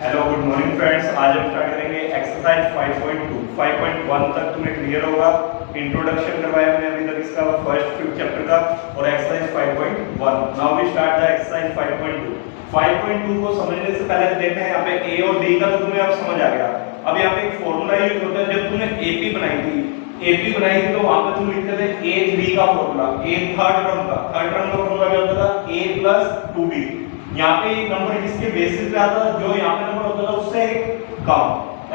Hello good morning friends. आज हम start करेंगे एक्सरसाइज 5.2। 5.1 तक तुम्हें क्लियर होगा। इंट्रोडक्शन करवाया मैंने अभी तक इसका फर्स्ट 5 चैप्टर का और exercise 5.1। Now we start the exercise 5.2। 5.2 को समझने से पहले देखते हैं यहाँ पे ए और डी का तो तुम्हें अब समझ आ गया। अब यहाँ पे एक फॉर्मूला यूज होता है। जब तुमने एपी बनाई थी तो वहां पे तुम लिखते थे A3 का फॉर्मूला, ए थर्ड टर्म का फॉर्मूला क्या होता था A + 2B। यहाँ पे एक नंबर जिसके बेसिस पे आता था, जो यहाँ पे नंबर होता था उससे कम।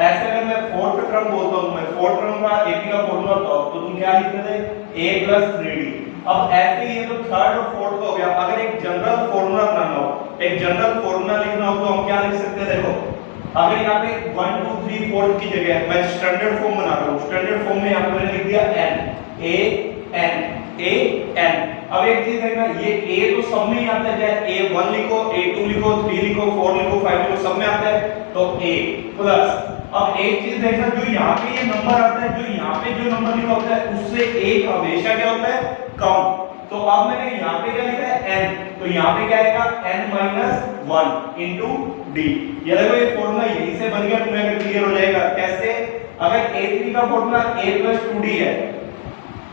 ऐसे अगर मैं फोर्थ टर्म बोलता हूँ, मैं फोर्थ टर्म का एपी का फॉर्मूला होता तो तुम क्या लिखते थे A + 3D। अब ऐसे ही ये तो थर्ड और फोर्थ का हो गया। अगर एक जनरल फॉर्मूला बनाना हो, एक जनरल फॉर्मूला लिखना हो तो हम क्या लिख सकते हैं? देखो, अगर यहाँ पे 1 2 3 4 की जगह मैं स्टैंडर्ड फॉर्म बना रहा हूँ, स्टैंडर्ड फॉर्म में यहाँ पे मैंने लिख दिया n। अब एक चीज देखना, ये a तो सब में ही आता है, चाहे a1 लिखो, a2 लिखो, 3 लिखो, 4 लिखो, 5 लिखो, सब में आता है तो a प्लस। अब एक चीज देखना, जो यहाँ पे ये नंबर आता है, जो यहाँ पे जो नंबर लिखा होता है उससे एक हमेशा क्या होता है? कम। तो अब मैंने यहाँ पे क्या लिखा है? n, तो यहाँ पे क्या आएगा? n - 1 into d। ये देखो, ये फॉर्मूला यहीं से बन गया, तुम्हें क्लियर हो जाएगा कैसे। अगर a3 का फॉर्मूला a + 2d है,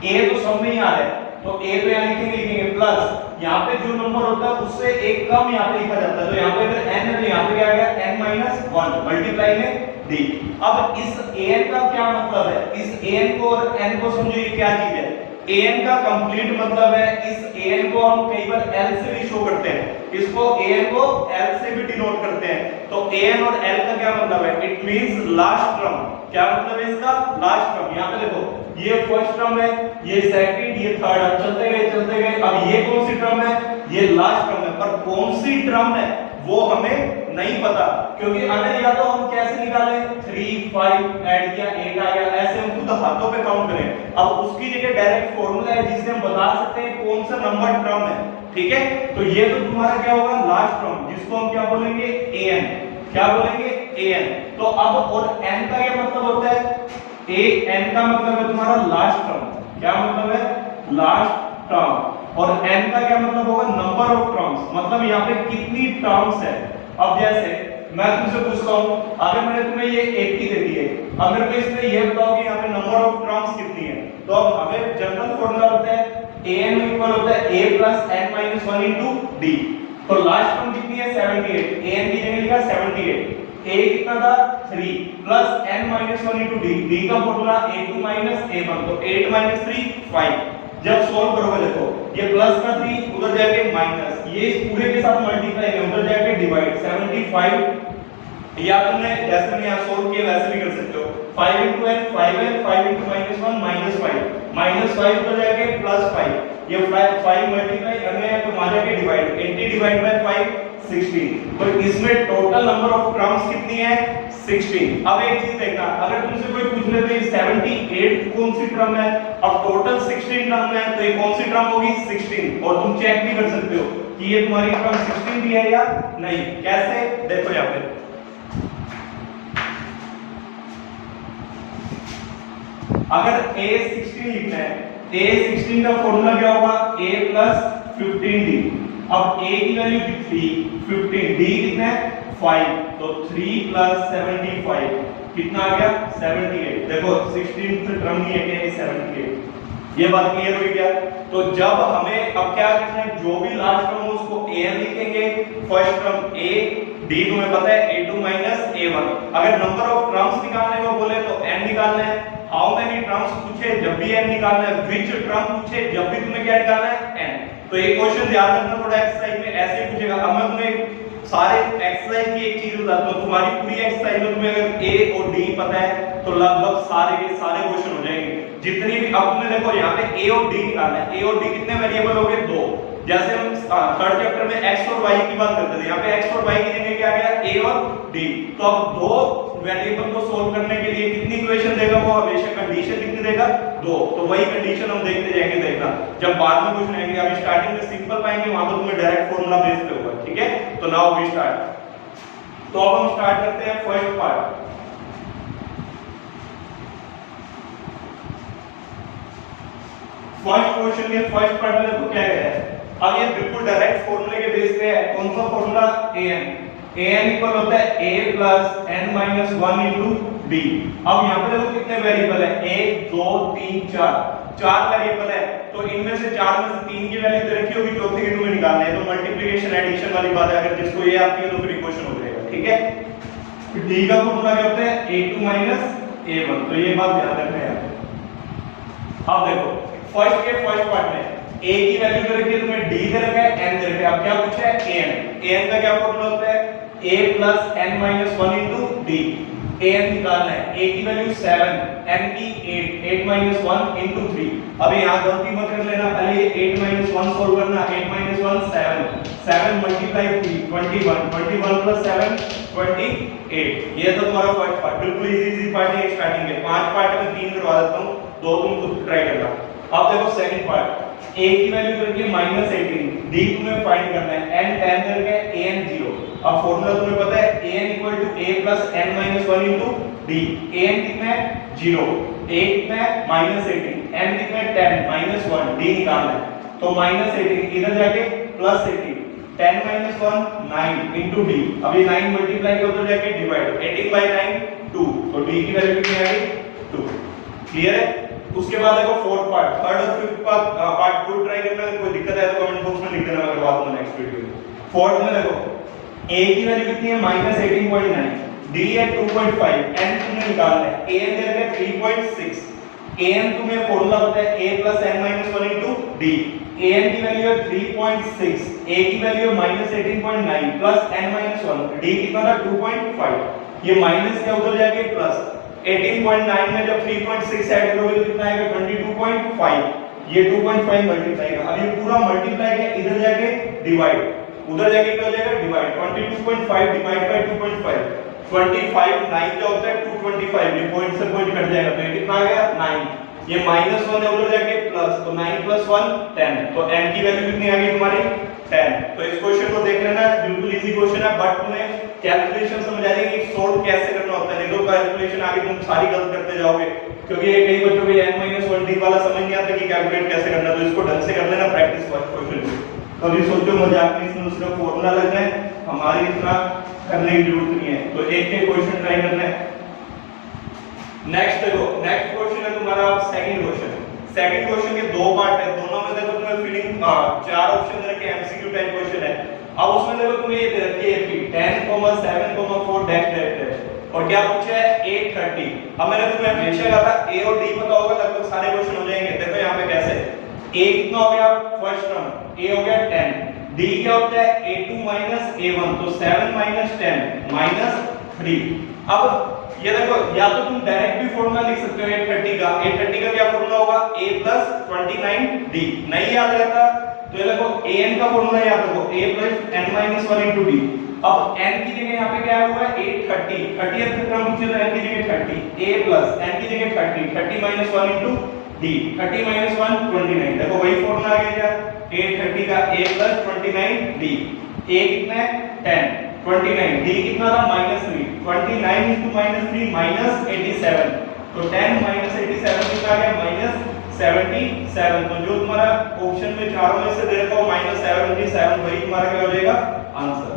a तो सब में ही आ रहा है तो a तो यहाँ लिखेंगे प्लस, यहाँ पे जो नंबर होता है उससे एक कम यहाँ पे लिखा जाता है। तो यहाँ पे अगर n है तो यहाँ पे क्या आ गया? n - 1 मल्टीप्लाई में d। अब इस an का क्या मतलब है? इस an को और n को समझो, ये क्या चीज है? an का कंप्लीट मतलब है, इस an को हम कई बार l से भी शो करते हैं, इसको an को l से भी डिनोट करते हैं। तो an और l का क्या मतलब है? It means last term. क्या मतलब है इसका? Last term. यहाँ पे देखो, ये फर्स्ट टर्म है, ये सेकंड, ये थर्ड। अब चलते गए। अब ये कौन सी टर्म है? ये लास्ट टर्म है। पर कौन सी टर्म है वो हमें नहीं पता, क्योंकि अगर या तो हम कैसे निकालें, 3 5 ऐड किया 8 आ गया, ऐसे हम खुद हाथों पे काउंट करें। अब उसकी जगह डायरेक्ट फॉर्मूला है जिससे हम बता सकते हैं कौन सा नंबर टर्म है। ठीक है, तो ये तो तुम्हारा क्या होगा? लास्ट टर्म, जिसको हम क्या बोलेंगे? an। क्या बोलेंगे? an। तो अब और n का क्या मतलब होता है? an का मतलब है तुम्हारा लास्ट टर्म। क्या मतलब है? Last term. और n का क्या मतलब होगा? नंबर ऑफ टर्म्स, मतलब यहाँ पे कितनी टर्म्स है। अब जैसे मैं तुमसे पूछता हूँ, अगर मैंने तुम्हें ये 80 दे दी है, अब मेरे को इसमें ये बताओ कि यहाँ पे नंबर ऑफ टर्म्स कितनी है। तो अब हमें जनरल फॉर्मूला होता है an इक्वल होता है a + n - 1 इनटू d। तो लास्ट टर्म कितनी है? 78। an की जगह लिखा 78। a कितना था? 3 plus n - 1 into d। d का फॉर्मूला a2 - a1, तो 8 - 3 5। जब सॉल्व करोगे देखो, ये प्लस का 3 उधर जाके माइनस, ये इस पूरे के साथ मल्टीप्लाई में उधर जाके डिवाइड। 75 या तुमने जैसे मैंने यहां सॉल्व किया वैसे भी कर सकते हो। 5 * n 5n, 5 * -1 -5 -5 उधर जाके +5, ये 5 मल्टीप्लाई करने हैं तो वहां जाके डिवाइड। 80 divide by 5 16। तो इसमें टोटल नंबर ऑफ टर्म्स कितनी है? 16। अब एक चीज देखना, अगर तुमसे कोई पूछ ले तो ये 78 कौन सी टर्म है? अब टोटल 16 टर्म है तो ये कौन सी टर्म होगी? 16। और तुम चेक भी कर सकते हो कि ये तुम्हारी टर्म 16 भी है या नहीं। कैसे? देखो यहाँ पे, अगर a16 लिखना है, a16 का फॉर्मूला क्या होगा? a + 15d। अब a की वैल्यू थी 3, 15, d कितना है? 5, तो 3 + 75 कितना आ गया? 78। देखो 16 से टर्म नहीं है क्या? 78। ये बात क्लियर हुई क्या? तो जब हमें अब क्या करना है, जो भी लास्ट टर्म हो उसको an लिखेंगे, फर्स्ट टर्म a, d तुम्हें पता है a2 - a1। अगर नंबर ऑफ टर्म्स निकालने को बोले तो n निकालना है। हाउ मेनी टर्म्स पूछे जब भी n निकालना है, व्हिच टर्म पूछे जब भी तुम्हें क्या निकालना है? n। तो ये क्वेश्चन ध्यान रखना, थोड़ा एक्सरसाइज में ऐसे ही पूछेगा। अब मैं तुम्हें सारे एक्सरसाइज की एक चीज बताता हूं, तुम्हारी पूरी एक्सरसाइज में तुम्हें अगर a और d पता है तो लगभग सारे के सारे क्वेश्चन हो जाएंगे जितनी भी। अब तुमने देखो यहाँ पे a और d निकालना है, a और d कितने वेरिएबल हो गए? 2। जैसे हम थर्ड चैप्टर में x और y की बात करते थे, यहाँ पे x और y की जगह क्या आ गया? a और d। तो अब दो वेरिएबल को सोल्व करने के लिए कितनी इक्वेशन देगा? वो हमेशा कंडीशन कितनी देगा? 2। तो वही कंडीशन हम देखते जाएंगे, देखना जब बाद में क्वेश्चन आएंगे। अभी स्टार्टिंग में सिंपल पाएंगे, वहां पर तुम्हें डायरेक्ट फॉर्मूला बेस पे होगा। ठीक है, तो नाउ वी स्टार्ट। तो अब हम स्टार्ट करते हैं फर्स्ट पार्ट। फर्स्ट क्वेश्चन के फर्स्ट पार्ट में देखो क्या है। अब ये बिल्कुल डायरेक्ट फॉर्मूले के बेस पे है। कौन सा फॉर्मूला? an। an इक्वल होता है a plus n minus 1 into d। अब यहाँ पे देखो कितने वेरिएबल है, 1 2 3 4 वेरिएबल है, तो इनमें से 4 में से 3 की वैल्यू दे रखी होगी, चौथे की तुम्हें निकालना है, तो मल्टीप्लिकेशन एडिशन वाली बात है, अगर जिसको ये आती है तो फिर इक्वेशन हो जाएगा, ठीक है। फिर d का फॉर्मूला क्या होता है, a2 माइनस a1, तो ये बात ध्यान रखना है। अब देखो फर्स्ट पार्ट में a की वैल्यू दे रखी है, तुम्हें d दे रखा है, n दे रखा है, अब क्या पूछा है an का क्या फॉर्मूला होता है, a plus n minus 1 into d। an निकालना है, a की वैल्यू 7, n की 8 माइनस 1 इंटू 3। अब यहाँ गलती मत कर लेना, पहले 8 माइनस 1 सॉल्व करना, 8 माइनस 1 7 मल्टीप्लाई 3 21 प्लस 7 28। ये तो तुम्हारा फर्स्ट पार्ट, बिल्कुल इजी पार्ट है स्टार्टिंग के। 5 पार्ट में 3 करवा देता हूँ, 2 तुम खुद ट्राई करना। अब देखो सेकंड पार्ट, a की वैल्यू करके -18, d तुम्हें फाइंड करना है, n 10 करके an 0। अब फार्मूला तुम्हें पता है an = a + n - 1 * d। an कितना है 0, a कितना है -18, n कितना है 10 - 1, d निकालना है, तो -18 इधर जाके +18, 10 - 1 9 * d। अब ये 9 मल्टीप्लाई के उधर जाके डिवाइड, 18/9 2, तो d की वैल्यू कितनी आ गई 2। क्लियर है। उसके बाद देखो फोर्थ पार्ट, थर्ड और फिफ्थ पार्ट को ट्राई करना है, कोई दिक्कत है तो कमेंट बॉक्स में लिख देना, मैं करवा दूंगा नेक्स्ट वीडियो में। फोर्थ में देखो a की वैल्यू कितनी है -18.9, d है 2.5, n तुम्हें निकालना है, an दे रखा है 3.6, an तुम्हें फॉर्मूला पता है a + n - 1 * d। an की वैल्यू है 3.6, a की वैल्यू है -18.9 + n - 1, d कितना था 2.5, ये माइनस क्या उधर जाके प्लस, 18.9 में जब 3.6 ऐड करोगे तो कितना आएगा 22.5, ये 2.5 मल्टीप्लाई का, अब ये पूरा मल्टीप्लाई का इधर जाके डिवाइड, उधर जाके क्या हो जाएगा डिवाइड, 22.5 डिवाइड बाय 2.5, 25 9 क्या होता है 225, ये पॉइंट से पॉइंट कट जाएगा, तो ये कितना आ गया 9, ये -1 है उधर जाके प्लस, तो 9 + 1 10, तो n की वैल्यू कितनी आ गई तुम्हारी 10। तो इस क्वेश्चन को देख लेना, बिल्कुल इजी क्वेश्चन है, बट तुम्हें कैलकुलेशन समझ आ जाएगी सोल्व कैसे करना होता है, नहीं तो कैलकुलेशन आगे तुम सारी गलत करते जाओगे, क्योंकि कई बच्चों को n - 1 d वाला समझ नहीं आता कि कैलकुलेट कैसे करना, तो इसको ढंग से कर लेना प्रैक्टिस फर्स्ट क्वेश्चन में। कभी सोचो मजाक में इसमें उसका फॉर्मूला लगना है, हमारी इतना करने की जरूरत नहीं है, तो एक एक क्वेश्चन ट्राई करना है। नेक्स्ट देखो, नेक्स्ट क्वेश्चन है तुम्हारा सेकंड क्वेश्चन। सेकंड क्वेश्चन के दो पार्ट है, दोनों में देखो तुम्हें फीलिंग 4 ऑप्शन दे रखे हैं, एमसीक्यू टाइप क्वेश्चन है। अब उसमें देखो तुम्हें ये दे रखी है 10, 7, 4 डैश डैश, और क्या पूछा है 830। अब मैंने तुम्हें हमेशा कहा था a और d पता होगा लगभग सारे क्वेश्चन हो जाएंगे। देखो यहाँ पे कैसे, a कितना हो गया फर्स्ट टर्म, a हो गया 10, d क्या होता है a2 - a1, तो 7 - 10 -3। अब ये देखो, या तो तुम डायरेक्ट भी फॉर्मूला लिख सकते हो 830 का क्या फॉर्मूला होगा a + 29d, नहीं याद रहता तो ये देखो an का फॉर्मूला याद रखो, a + n - 1 * d। अब n की जगह यहाँ पे क्या हुआ है 830, 30th टर्म पूछे तो n की जगह 30, a + n की जगह 30, 30 - 1 * d, 30 - 1 29। देखो वही फॉर्मूला आ गया क्या, 830 का a + 29d, a कितना है 10, 29, d कितना था -3, 29 * -3 -87, तो 10 - 87 कितना आ गया -77। तो जो तुम्हारा ऑप्शन में चारों में से दे रखा हो -77, वही तुम्हारा क्या हो जाएगा आंसर।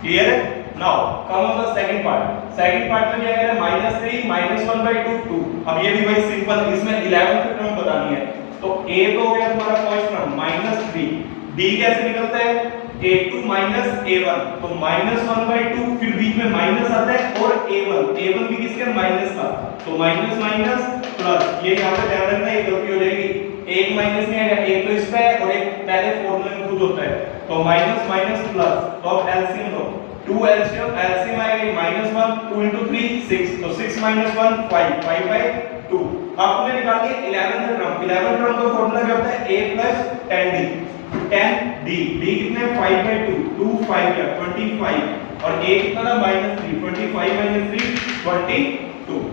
क्लियर है। Now come on the second part. Second part में क्या है -3 -1/2 2। अब ये भी भाई सिंपल, इसमें 11th टर्म बतानी है, तो a तो हो गया तुम्हारा फर्स्ट टर्म -3, d कैसे निकलता है a2 - a1, तो -1/2, फिर बीच में माइनस आता है, और a1 भी किसके माइनस का, तो माइनस माइनस प्लस, ये यहां पे ध्यान रखना, ये गलती हो जाएगी, एक माइनस नहीं आएगा, एक तो इस पे है और एक पहले फॉर्मूले में खुद होता है, तो माइनस माइनस प्लस, तो अब एलसीएम लो, 2 एलसीएम आएगा -1, 2 * 3 6, तो 6 - 1 5, 5/2। अब तुम्हें निकालनी है 11th टर्म। 11th टर्म का फॉर्मूला क्या होता है a + 10d, 10d, d कितने 5/2, 2 5 या 25, और a कितना था -3, 25 - 3 22।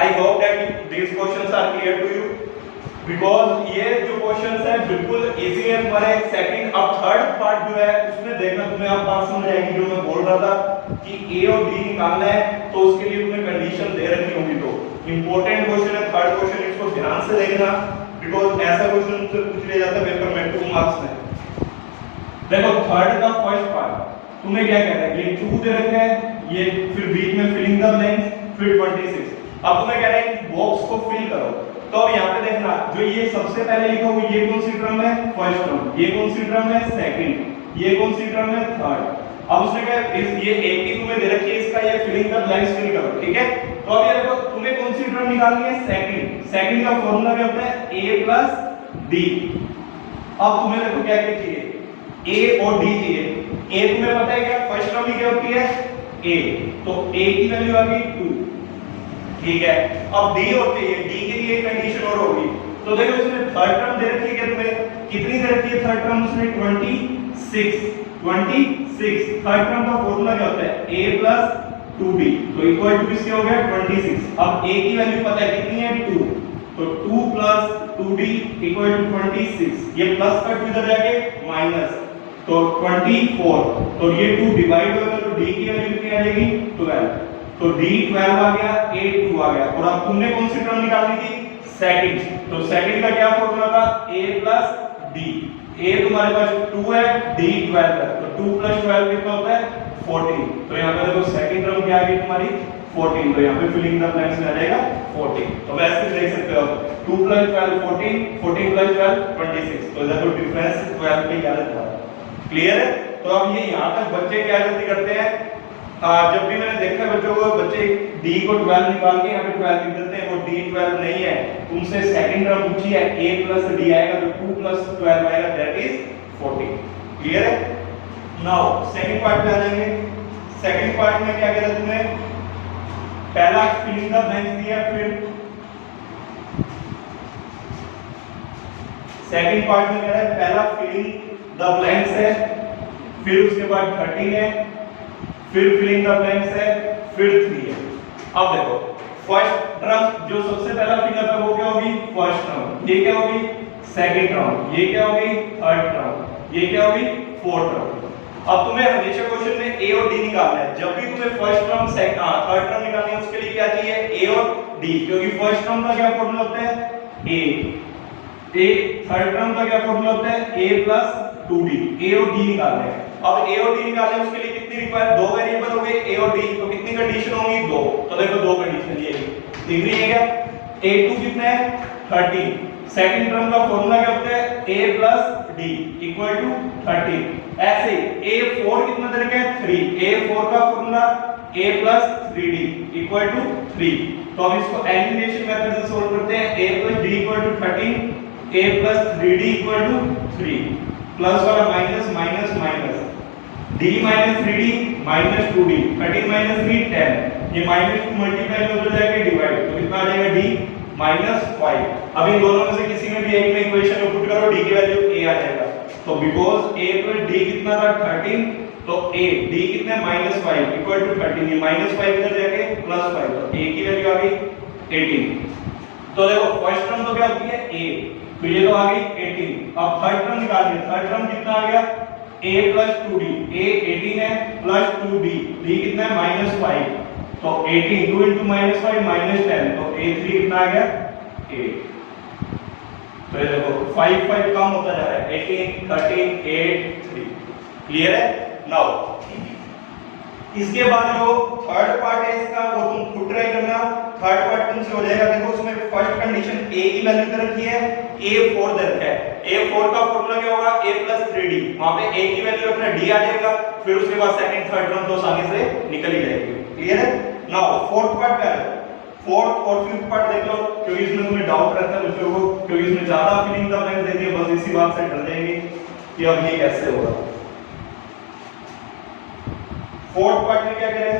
I hope that these questions are clear to you, because ये जो क्वेश्चंस है बिल्कुल इजी है तुम्हारे सेकंड। अब थर्ड पार्ट जो है उसमें देखना तुम्हें अब बात समझ आएगी, जो मैं बोल रहा था कि a और d निकालना है, तो उसके लिए तुम्हें कंडीशन दे रखी होगी, तो इंपॉर्टेंट क्वेश्चन है थर्ड क्वेश्चन, इसको ध्यान से देखना, बिकॉज़ ऐसा क्वेश्चन तुमसे पूछ लिया जाता है पेपर में 2 मार्क्स में। देखो थर्ड का फर्स्ट पार्ट, तुम्हें क्या कह रहा है, ये 2 दे रखा है, ये फिर बीच में फिलिंग द ब्लैंक्स, फिर 26। अब तुम्हें कह रहा है कि बॉक्स को फिल करो। तो अब यहाँ पे देखना, जो ये सबसे पहले लिखा हुआ ये कौन सी टर्म है, फर्स्ट टर्म, ये कौन सी टर्म है, सेकंड, ये कौन सी टर्म है, थर्ड। अब उसने कहा ये एक ही तुम्हें दे रखी है, इसका ये फिलिंग द ब्लैंक्स फिल करो, ठीक है। तो अब ये देखो तुम्हें कौन सी टर्म निकालनी है, सेकंड। सेकंड का फॉर्मूला क्या होता है, a + d। अब तुम्हें देखो क्या क्या चाहिए, a और d चाहिए। a तुम्हें पता है क्या, फर्स्ट टर्म क्या होती है, a, तो a की वैल्यू आ गई 2, ठीक है। अब d और चाहिए, d के लिए कंडीशन और होगी। तो देखो इसमें थर्ड टर्म दे रखी है, क्या तुम्हें कितनी दे रखी है थर्ड टर्म, उसमें 26। थर्ड टर्म का फॉर्मूला क्या होता है, a + 2b, तो इक्वल टू किसके हो गया 26। अब a की वैल्यू पता है कितनी है 2, तो 2 + 2d इक्वल टू 26। ये प्लस का 2 इधर जाके माइनस, तो 24, तो ये 2 डिवाइड होगा तो d की वैल्यू कितनी आ जाएगी 12, तो d 12 आ गया, a 2 आ गया। और अब तुमने कौन सी टर्म निकालनी थी, सेकंड, तो सेकंड का क्या फॉर्मूला था, a + d। a तुम्हारे पास 2 है, d 12 है, तो 2 + 12 कितना होता है 14। तो यहाँ पे देखो सेकंड टर्म क्या आ गई तुम्हारी 14, तो यहाँ पे फिलिंग द ब्लैंक्स में आ जाएगा 14। तो वैसे देख सकते हो 2 + 12 14, 14 + 12 26, तो देखो डिफरेंस 12 पे क्या रहता है, क्लियर है। तो अब ये यहाँ तक बच्चे क्या जल्दी करते हैं, जब भी मैंने देखा है बच्चों को, बच्चे d को 12 निकाल के यहाँ पे 12 लिख देते हैं, वो d 12 नहीं है, तुमसे सेकंड टर्म पूछी है a + d आएगा, तो 2 + 12 आएगा, दैट इज 14, क्लियर है। नाउ सेकंड पार्ट पे आ जाएंगे। सेकंड पार्ट में क्या कह रहा है तुमने, पहला फिलिंग द ब्लैंक्स दिया, फिर सेकंड पार्ट में कह रहा है पहला फिलिंग द ब्लैंक्स है, फिर उसके बाद 13 है, फिर फिलिंग द ब्लैंक्स है, फिर 3 है। अब देखो फर्स्ट टर्म जो सबसे पहला फिगर था वो क्या होगी, फर्स्ट टर्म, ये क्या होगी सेकंड टर्म, ये क्या होगी थर्ड टर्म, ये क्या होगी फोर्थ टर्म। अब तुम्हें हमेशा क्वेश्चन में a और d निकालना है। जब भी तुम्हें फर्स्ट टर्म थर्ड टर्म निकालनी है, उसके लिए क्या चाहिए, a और d, क्योंकि फर्स्ट टर्म का क्या फॉर्मूला होता है a, थर्ड टर्म का क्या फॉर्मूला होता है a + 2d। a और d निकालना है। अब a और d निकालना है, उसके लिए कितनी रिक्वायर, दो वेरिएबल हो गए a और d, तो कितनी कंडीशन होंगी, दो। तो देखो दो कंडीशन ये दिख रही है क्या, a2 कितना है 13, सेकंड टर्म का फॉर्मूला क्या होता है a + d इक्वल टू 13। ऐसे a4 कितना दे रखा है 3, a4 का formula a + 3d equal to 3। तो अब इसको एलिमिनेशन मेथड से सॉल्व करते हैं, a + d equal to 13, a + 3d equal to 3, plus वाला minus minus minus, d - 3d - 2d, 13 - 3 10, ये -2 मल्टीप्लाई में उधर जाएगा डिवाइड, तो कितना आ जाएगा d -5। अब इन दोनों में से किसी में भी एक में इक्वेशन में पुट करो, d की वैल्यू a आ जाएगा। तो बिकॉज़ a + d कितना था 13, तो a d कितना है -5 इक्वल टू 13, ये -5 इधर जाके +5, तो a की वैल्यू आ गई 18। तो देखो फर्स्ट टर्म तो क्या होती है a, तो ये तो आ गई 18। अब थर्ड टर्म निकालनी है, थर्ड टर्म कितना आ गया a + 2d, a 18 है प्लस 2d, d कितना है -5, तो 18 2 * -5 -10, तो a3 कितना आ गया 8। तो ये देखो 5 5 कम होता जा रहा है, 18 13 8 3, क्लियर है। नाउ इसके बाद जो थर्ड पार्ट है इसका, वो तुम खुद ट्राई करना, थर्ड पार्ट तुमसे हो जाएगा। देखो उसमें फर्स्ट कंडीशन a की वैल्यू दे रखी है, a4 दे रखा है, a4 का फॉर्मूला क्या होगा a + 3d, वहां पे a की वैल्यू रखना d आ जाएगा, फिर उसके बाद सेकंड थर्ड टर्म तो आसानी से निकल ही जाएगी, क्लियर है। नाउ फोर्थ पार्ट क्या है, फोर्थ और फिफ्थ पार्ट देख लो, क्योंकि इसमें तुम्हें डाउट रहता है बच्चों को, क्योंकि इसमें ज्यादा फिलिंग द ब्लैंक्स दे दिए, बस इसी बात से डर जाएंगे कि अब ये कैसे होगा। फोर्थ पार्ट में क्या करें,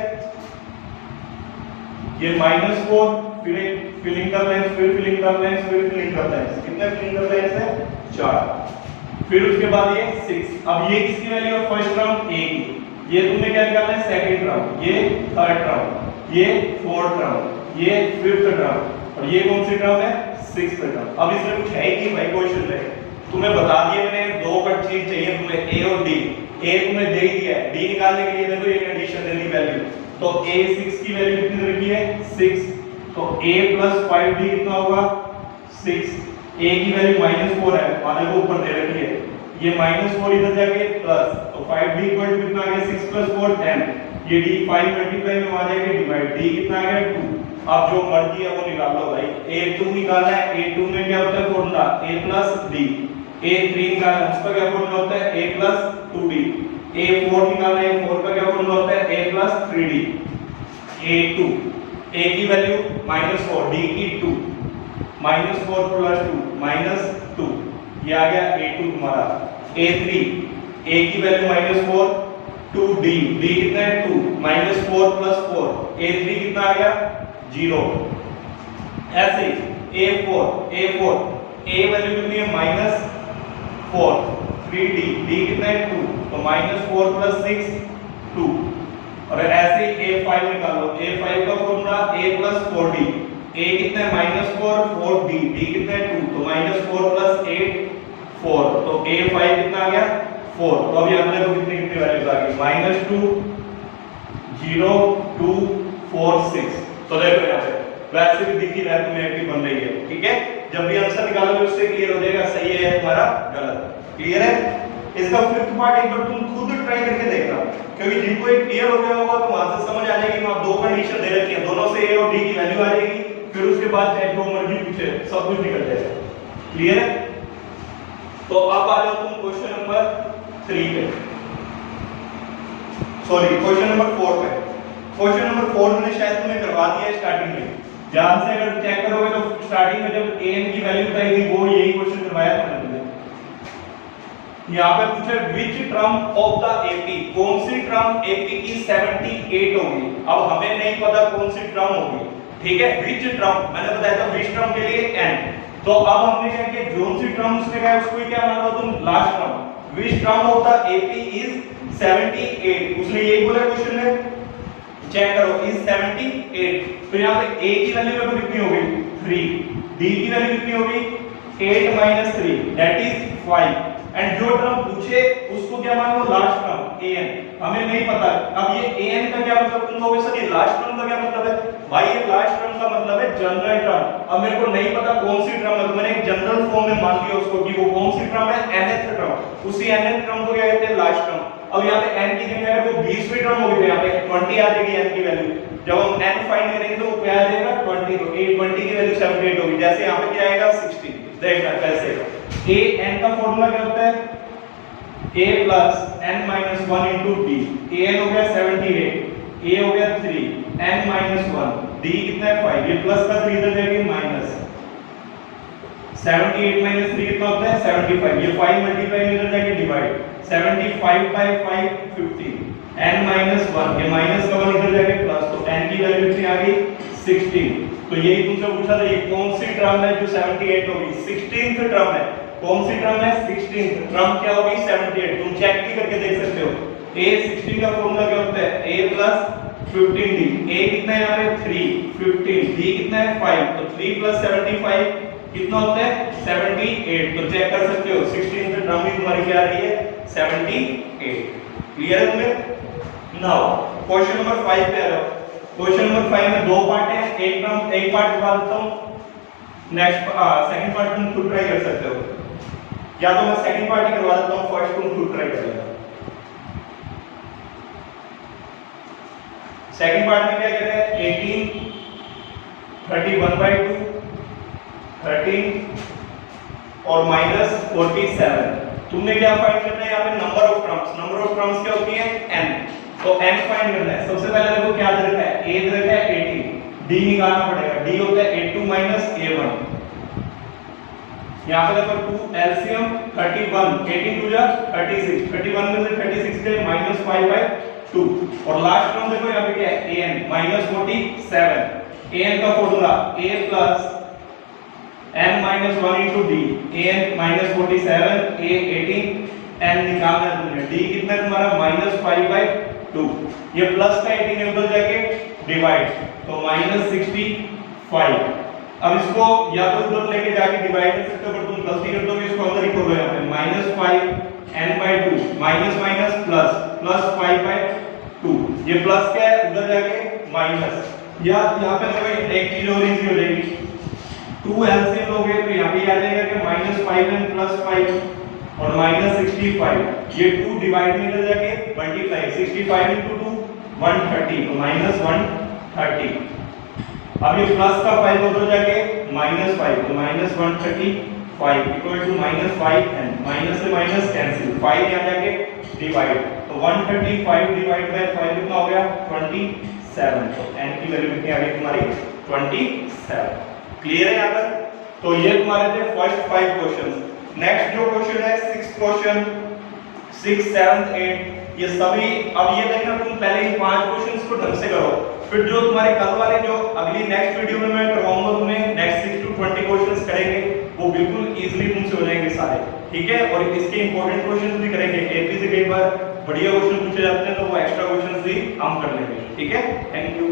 ये -4, फिर फिलिंग द ब्लैंक्स, फिर फिलिंग द ब्लैंक्स, फिर फिलिंग द ब्लैंक्स, कितने फिलिंग द ब्लैंक्स है 4, फिर उसके बाद ये 6। अब ये किसकी वैल्यू है, फर्स्ट टर्म a की, ये तुमने क्या निकालना है सेकंड टर्म, ये थर्ड टर्म, ये फोर्थ टर्म, ये फिफ्थ टर्म, और ये कौन सी टर्म है सिक्स्थ टर्म। अब इसमें कुछ है कि भाई क्वेश्चन में तुम्हें बता दिया मैंने, दो का चीज चाहिए तुम्हें a और d, a तुम्हें दे ही दिया है, d निकालने के लिए देखो ये कंडीशन दे दी वैल्यू, तो a6 की वैल्यू कितनी रखी है 6, तो a + 5d कितना होगा 6, a की वैल्यू -4 है, मान लो ऊपर दे रखी है, ये -4 इधर जाके प्लस, तो 5d इक्वल टू कितना आ गया 6 + 4 10, ये d 5 मल्टीप्लाई में आ जाएगा डिवाइड, d कितना आ गया 2। अब जो मर्जी है वो निकाल लो भाई, a2 निकालना है, a2 में क्या होता है फॉर्मूला a + d, a3 निकालना है उसका क्या फॉर्मूला होता है a + 2d, a4 निकालना है, a4 का क्या फॉर्मूला होता है a + 3d, a2 a की वैल्यू -4, d की 2, -4 + 2 -2, ये आ गया a2 तुम्हारा। a3 a की वैल्यू -4 2d, d कितना है 2, -4 + 4, a3 कितना आ गया 0। ऐसे a4 a वैल्यू कितनी है -4 3d, d कितना है 2, तो -4 + 6 2। और ऐसे a5 निकालो, a5 का फॉर्मूला a + 4d, a कितना है -4 4d, d कितना है 2, तो -4 + 8 4, तो a5 कितना आ गया 4। तो अब यहां देखो कितनी कितनी वैल्यूज आ गई -2 0 2 4 6। तो देखो यहां पे वैसे भी दिखी रहा है तुम्हें एक्टिव बन रही है, ठीक है। जब भी आंसर निकालोगे उससे क्लियर हो जाएगा सही है तुम्हारा गलत, क्लियर है। इसका फिफ्थ पार्ट एक बार तुम खुद ट्राई करके देखना, क्योंकि जिनको एक क्लियर हो गया होगा तो वहां से समझ आ जाएगी वहां दो कंडीशन दे रखी है, दोनों से a और d की वैल्यू आ जाएगी, फिर उसके बाद चाहे जो मर्जी पूछे सब कुछ निकल जाएगा, क्लियर है। तो अब आ जाओ तुम क्वेश्चन नंबर 3 पे, सॉरी क्वेश्चन नंबर 4 पे। क्वेश्चन नंबर 4 मैंने शायद तुम्हें करवा दिया है स्टार्टिंग में, ध्यान से अगर चेक करोगे तो स्टार्टिंग में जब an की वैल्यू बताई थी वो यही क्वेश्चन करवाया था मैंने। यहाँ पे पूछे which term of the AP, कौन सी टर्म AP की 78 होगी। अब हमें नहीं पता कौन सी टर्म होगी, ठीक है। विच टर्म मैंने बताया था, विच टर्म के लिए n, तो अब हमने क्या किया जो सी टर्म उसने कहा उसको ही क्या माना तुम last term. Which term of the AP is 78, उसने यही बोला क्वेश्चन में, चेक करो इज 78। तो यहाँ पे a की वैल्यू देखो कितनी हो गई 3, d की वैल्यू कितनी हो गई 8 - 3 दैट इज 5, एंड जो टर्म पूछे उसको क्या मान लो लास्ट टर्म an, हमें नहीं पता। अब ये an का क्या मतलब तुम कहोगे सर ये लास्ट टर्म का क्या मतलब है, भाई ये लास्ट टर्म का मतलब है जनरल टर्म। अब मेरे को नहीं पता कौन सी टर्म है, तो मैंने एक जनरल फॉर्म में मान लिया उसको कि वो कौन सी टर्म है nth टर्म, उसी nth टर्म को क्या कहते हैं लास्ट टर्म। अब यहाँ पे n की जगह अगर वो 20वीं टर्म होगी तो यहाँ पे 20 आ जाएगी n की वैल्यू, जब हम n फाइंड करेंगे तो वो क्या आ जाएगा 20, तो 20 की वैल्यू 78 होगी। जैसे यहाँ पे क्या आएगा 60, देखना कैसे a n का फॉर्मूला क्या होता है a + n - 1 * d, a n हो गया 78, a हो गया 3, n - 1, d कितना है 5, ये प्लस का 3 इधर जाएगा माइनस, 78 - 3 कितना होता है 75, ये 5 मल्टीप्लाई में इधर जाके डिवाइड, 75/5 50, n - 1, ये माइनस का 1 इधर जाके प्लस, तो n की वैल्यू कितनी आ गई 16। तो यही तुमसे पूछा था ये कौन सी टर्म है जो 78 होगी, 16th टर्म है। कौन सी टर्म है 16th टर्म, क्या होगी 78, तुम चेक भी करके देख सकते हो। a 16 का फॉर्मूला क्या होता है a + 15d, a कितना है यहाँ पे 3 15, d कितना है 5, तो 3 + 75 कितना होता है 78। तो चेक कर सकते हो 16th टर्म भी तुम्हारी क्या आ रही है 78, क्लियर है तुम्हें। नाउ क्वेश्चन नंबर 5 पे आ जाओ। क्वेश्चन नंबर 5 में दो पार्ट है, एक पार्ट करवा देता हूं, नेक्स्ट सेकंड पार्ट तुम खुद ट्राई कर सकते हो, या तो मैं सेकंड पार्ट ही करवा देता हूं, फर्स्ट तुम खुद ट्राई कर लेना। सेकंड पार्ट में क्या कहते हैं 18 31/2 13 और -47। तुमने क्या फाइंड करना है यहाँ पे नंबर ऑफ टर्म्स क्या होती है n, तो n फाइंड करना है। सबसे पहले देखो क्या दे रखा है a दे रखा है 18, d निकालना पड़ेगा, d होता है a2 - a1। यहाँ पे देखो 2 एलसीएम 31, 18 2 जा 36, 31 में से 36 गए -5/2, और लास्ट टर्म देखो यहाँ पे क्या है an -47। an का formula a + n - 1 * d, an -47 a 18, n निकालना है तुमने, d कितना है तुम्हारा -5/2, ये प्लस का 18 उधर जाके डिवाइड, तो -65। अब इसको या तो उधर लेके जाके डिवाइड कर सकते हो, पर तुम गलती कर दोगे इसको अंदर ही खोलो, यहाँ पे -5n/2 माइनस प्लस 5/2, ये प्लस क्या है उधर जाके माइनस, या यहाँ पे देखो एक चीज और इजी हो जाएगी, 2 एलसीएम लोगे तो यहाँ पे आ जाएगा कि -5n + 5, और -65, ये 2 डिवाइड में इधर जाके मल्टीप्लाई, 65 into 2 130, तो -130। अब ये प्लस का 5 उधर जाके -5, तो -135 इक्वल टू -5 n, माइनस से माइनस कैंसिल, 5 यहाँ जाके डिवाइड, तो 135 डिवाइड बाय 5 कितना हो गया 27, तो n की वैल्यू कितनी आ गई तुम्हारी 27। क्लियर है यहाँ तक? तो ये तुम्हारे थे फर्स्ट 5 क्वेश्चंस। नेक्स्ट जो क्वेश्चन है 6th question, 6th 7th 8th, ये सभी, अब ये देखना तुम पहले इन 5 क्वेश्चंस को ढंग से करो, फिर जो तुम्हारे कल वाले जो अगली नेक्स्ट वीडियो में मैं करवाऊंगा तुम्हें नेक्स्ट 6 to 20 क्वेश्चंस करेंगे, वो बिल्कुल इजीली तुमसे हो जाएंगे सारे, ठीक है। और इसके इंपॉर्टेंट क्वेश्चंस भी करेंगे, एपी से कई बार बढ़िया क्वेश्चन पूछे जाते हैं तो वो एक्स्ट्रा क्वेश्चंस भी हम कर लेंगे, ठीक है। Thank you.